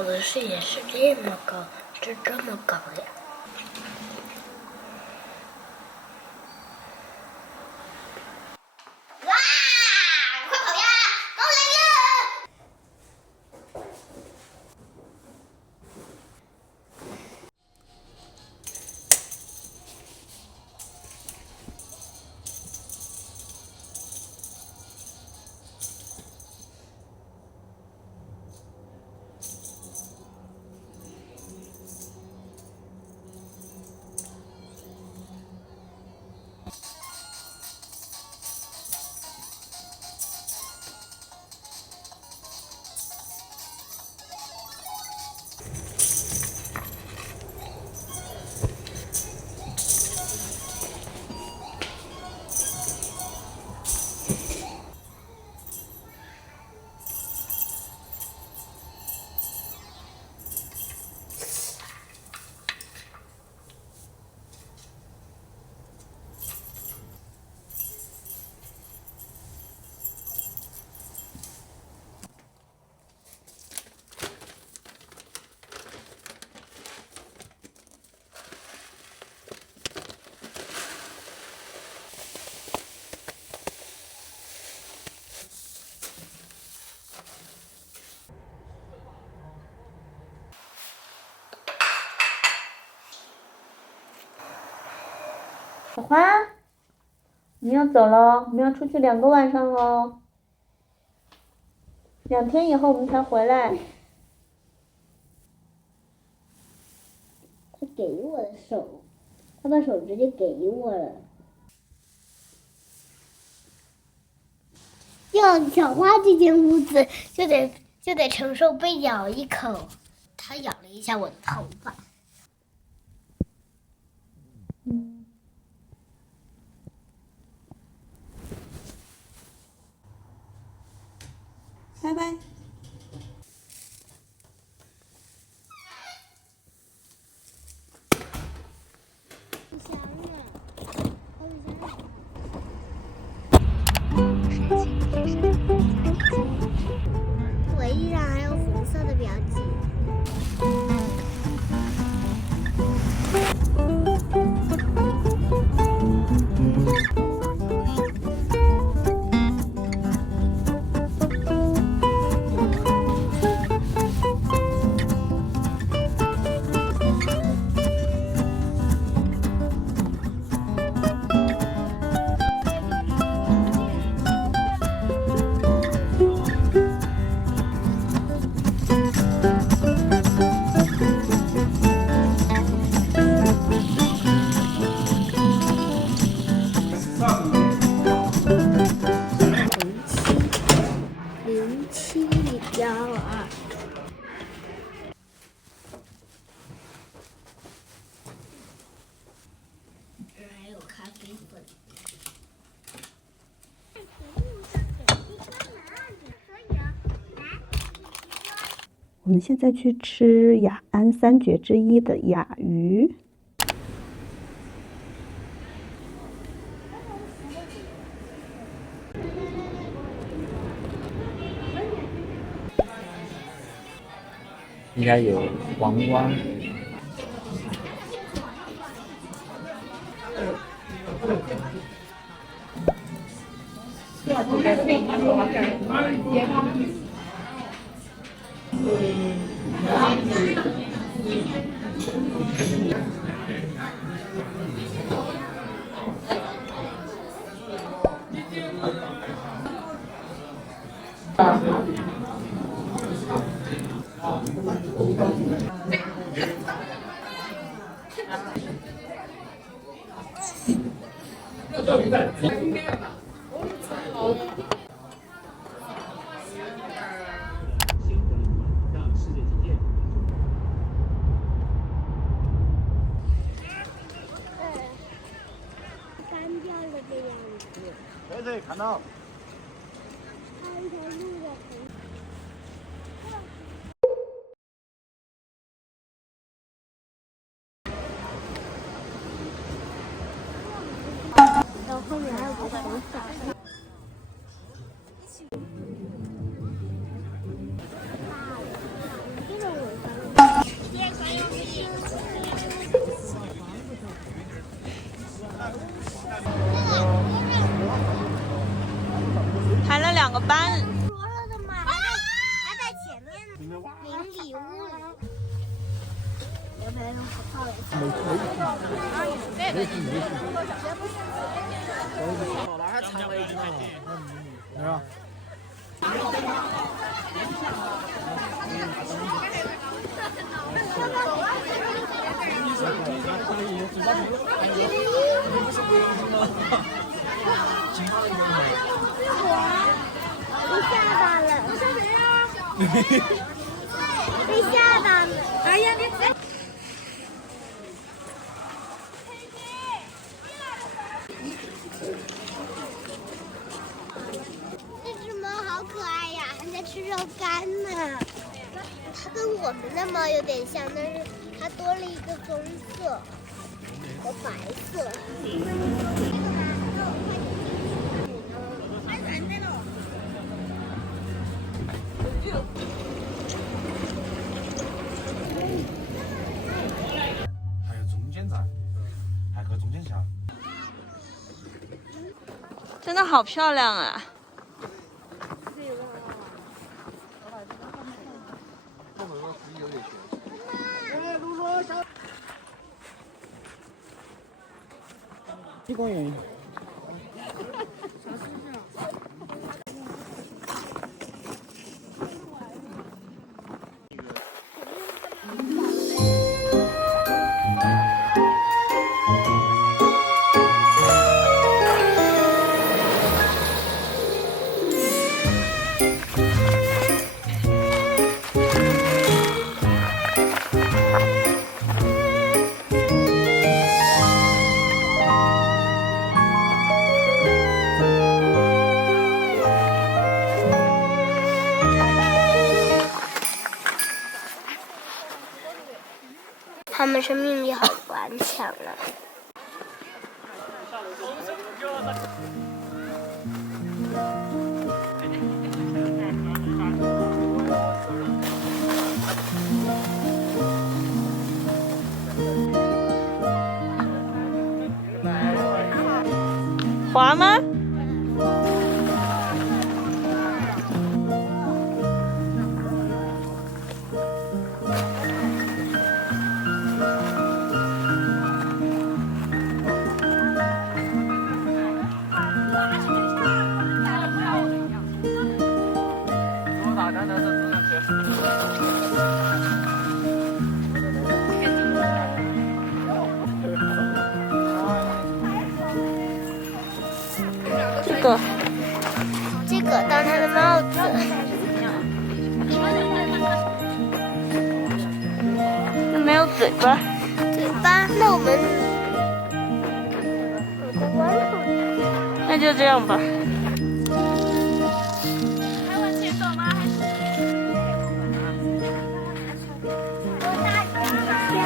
到的视野是这么高，是这么高呀。哇！快跑呀！猫来了！小花，你要走喽，我们要出去2个晚上喽，2天以后我们才回来。他给我的手，他把手直接给我了。要小花这间屋子就得承受被咬一口。他咬了一下我的头发。拜拜。我衣上还有红色的标记。0712。还有咖啡粉。我们现在去吃雅安3绝之一的雅鱼。应该有黄瓜。干掉了的样子。对，看到。还有一条路的红。然后后面还有个红伞。这种我2个班。说了的嘛，还在前面呢，领礼物呢。要不要用口罩来讲？还藏了一只是吧？被吓到了！被吓到了！哎呀，你！这只猫好可爱呀，还在吃肉干呢。它跟我们的猫有点像，但是它多了一个棕色和白色。还有中间站，还和中间下。真的好漂亮啊！公园。他们生命力好顽强啊！滑吗？这个当它的帽子，没有嘴巴。嘴巴。那我们再关注。那就这样吧。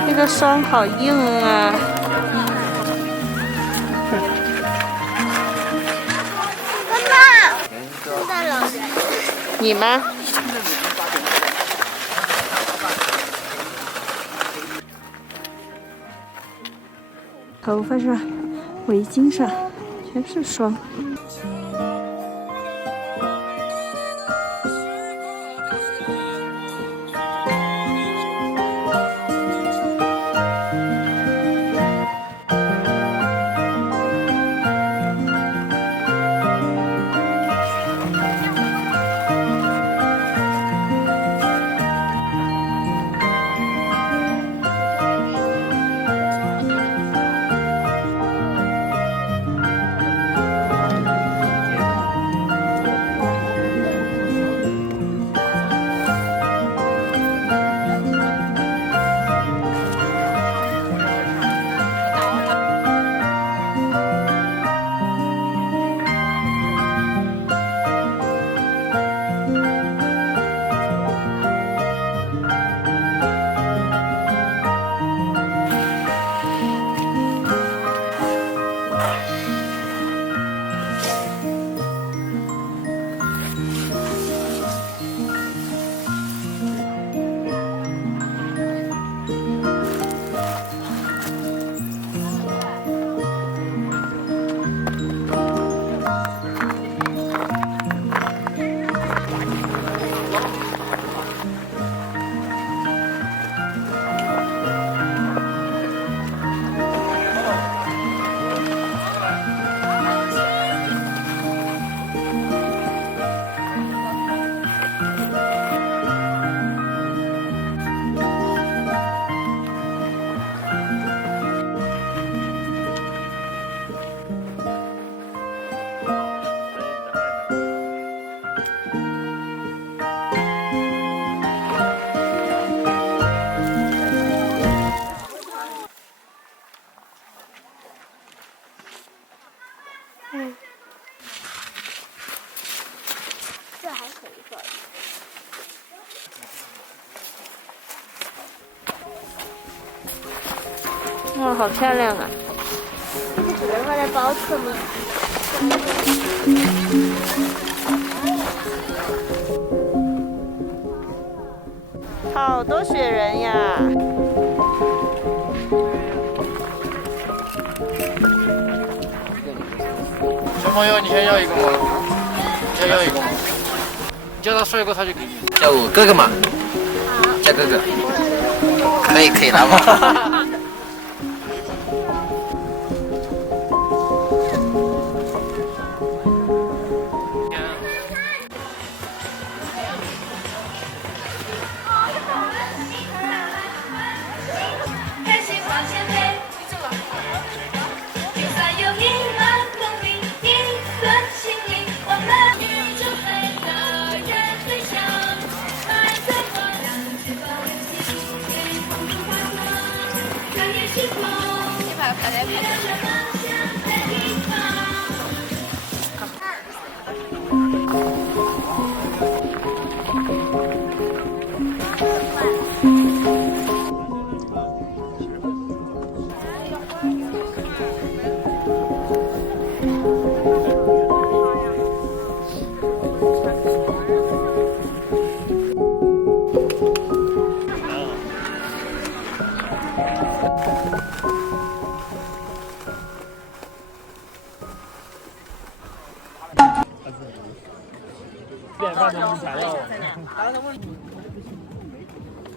这个霜好硬啊！圣诞老人，你吗？头发上、围巾上全是霜。这还可以做。哇，好漂亮啊！这只能放在包侧面。好多雪人呀！小朋友，你想要一个吗？你想要一个吗？你叫他说一个，他就给你。叫我哥哥嘛。好。叫哥哥。可以可以，来吧。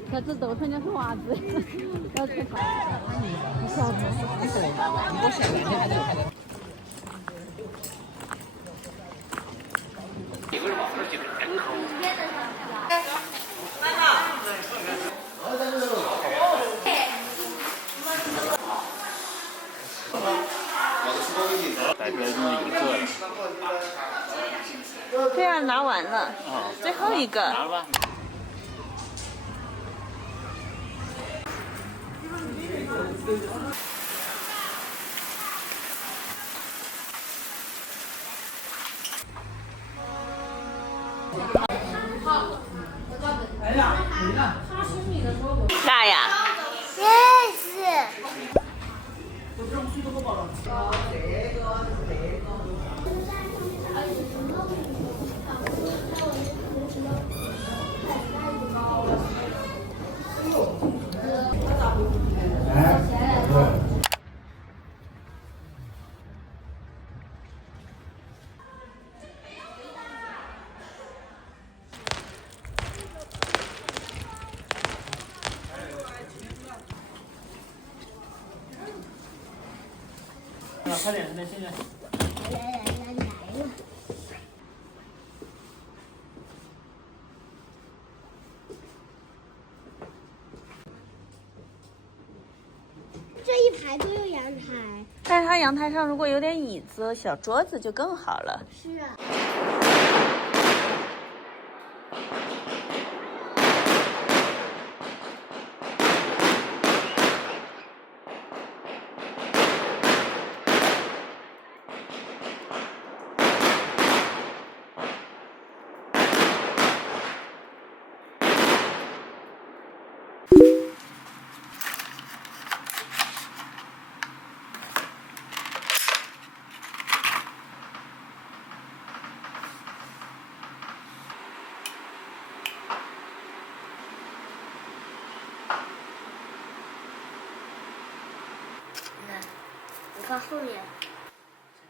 在这头上家是袜子，要去跑。代表中的一个。对啊，拿完了，最后一个。拿了吧。大呀？Yes。快点，那现在。来。这一排都有阳台。但是它阳台上如果有点椅子、小桌子就更好了。是啊。你看后面。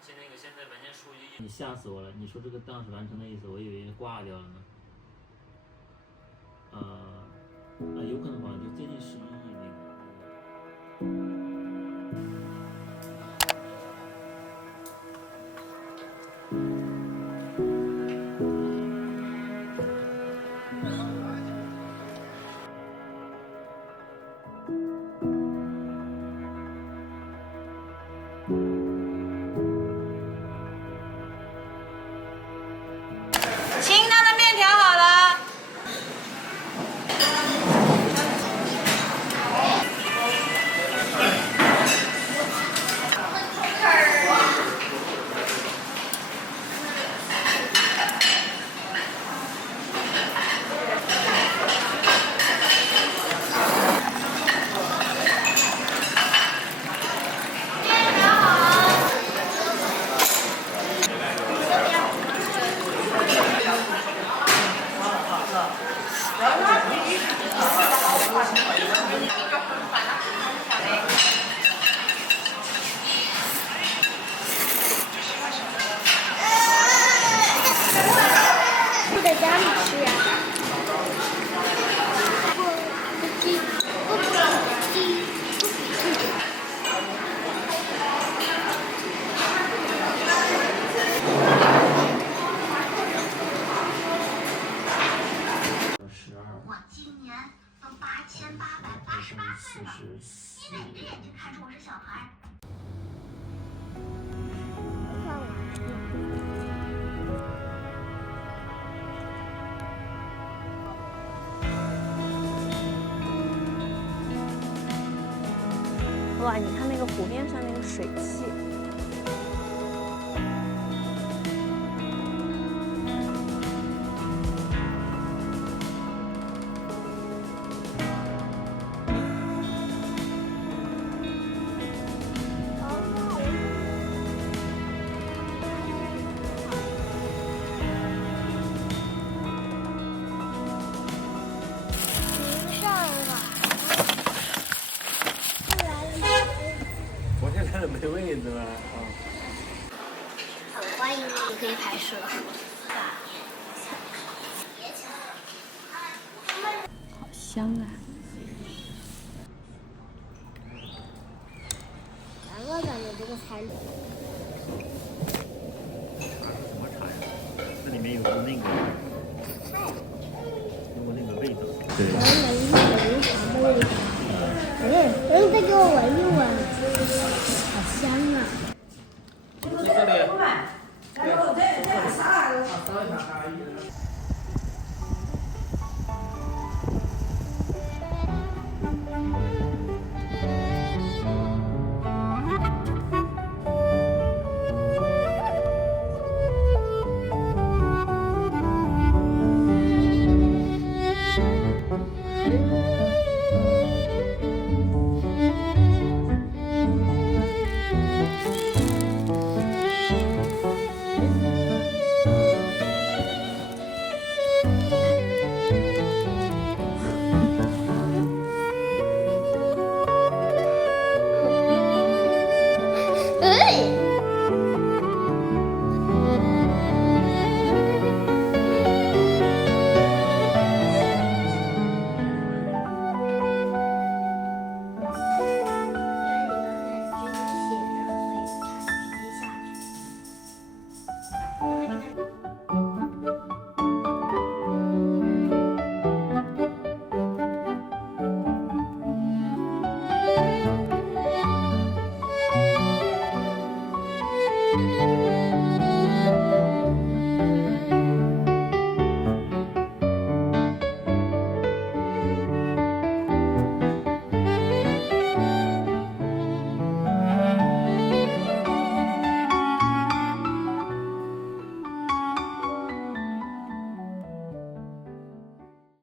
现在文件数据。你吓死我了！你说这个档是完成的意思，我以为挂掉了呢。有可能吧，就接近11亿那个。清汤的面条好了。哇，你看那个湖面上那个水汽。昨天来了没位置了啊？很欢迎你可以拍摄。好香啊！然后感觉这个餐厅。什么茶呀？这里面有那个，有那个味道。对。